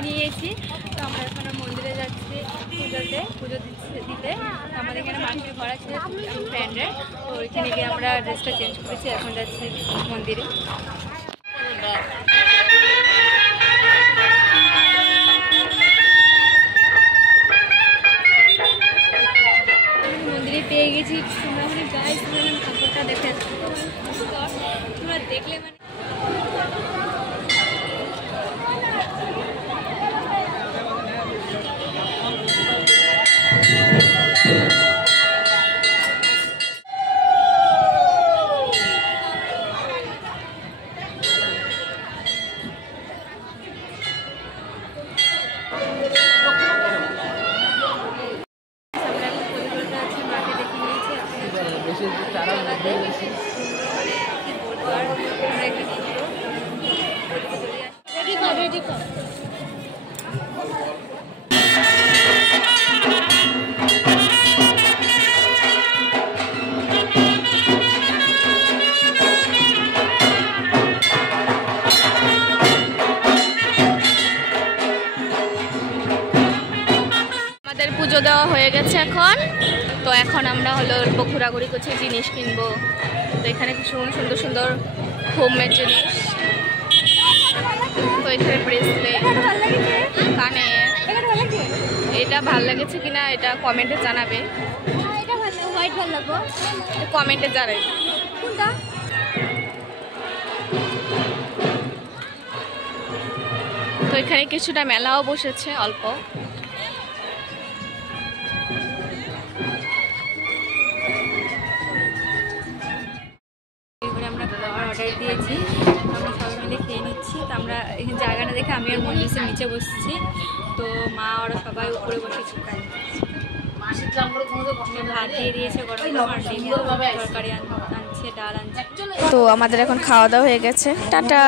খেয়ে নিয়েছি। তো আমরা এখন মন্দিরে যাচ্ছি পুজো দিতে। আমাদের এখানে মানুষের ঘর আছে ফ্রেন্ডের, তো ওইখানে গিয়ে আমরা ড্রেসটা চেঞ্জ করেছি, এখন যাচ্ছি মন্দিরে। মন্দিরে পেয়ে গেছি, তোমরা মানে গাইস ঠাকুরটা দেখে তোমরা দেখলে মানে পুজো দেওয়া হয়ে গেছে এখন। তো এখন আমরা হলো ঘোরাঘুরি করছি, জিনিস কিনবো। তো এখানে কিছু সুন্দর সুন্দর হোমমেড জিনিস, তো এখানে ব্রেসলেট, কানে। এটা ভাল লেগেছে কিনা এটা কমেন্টে জানাবে, কমেন্টে জানাবে। তো এখানে কিছুটা মেলাও বসেছে অল্প। অর্ডার দিয়েছি, আমরা সবাই মিলে খেয়ে নিচ্ছি। তো আমরা এখানে জায়গাটা দেখে আমি আর মন্দিরের নিচে বসছি, তো মা ওরা সবাই উপরে বসেছে। ভাত দিয়ে দিয়েছে গরম, তরকারি আনছে, ডাল আনছে। তো আমাদের এখন খাওয়া দাওয়া হয়ে গেছে, টাটা।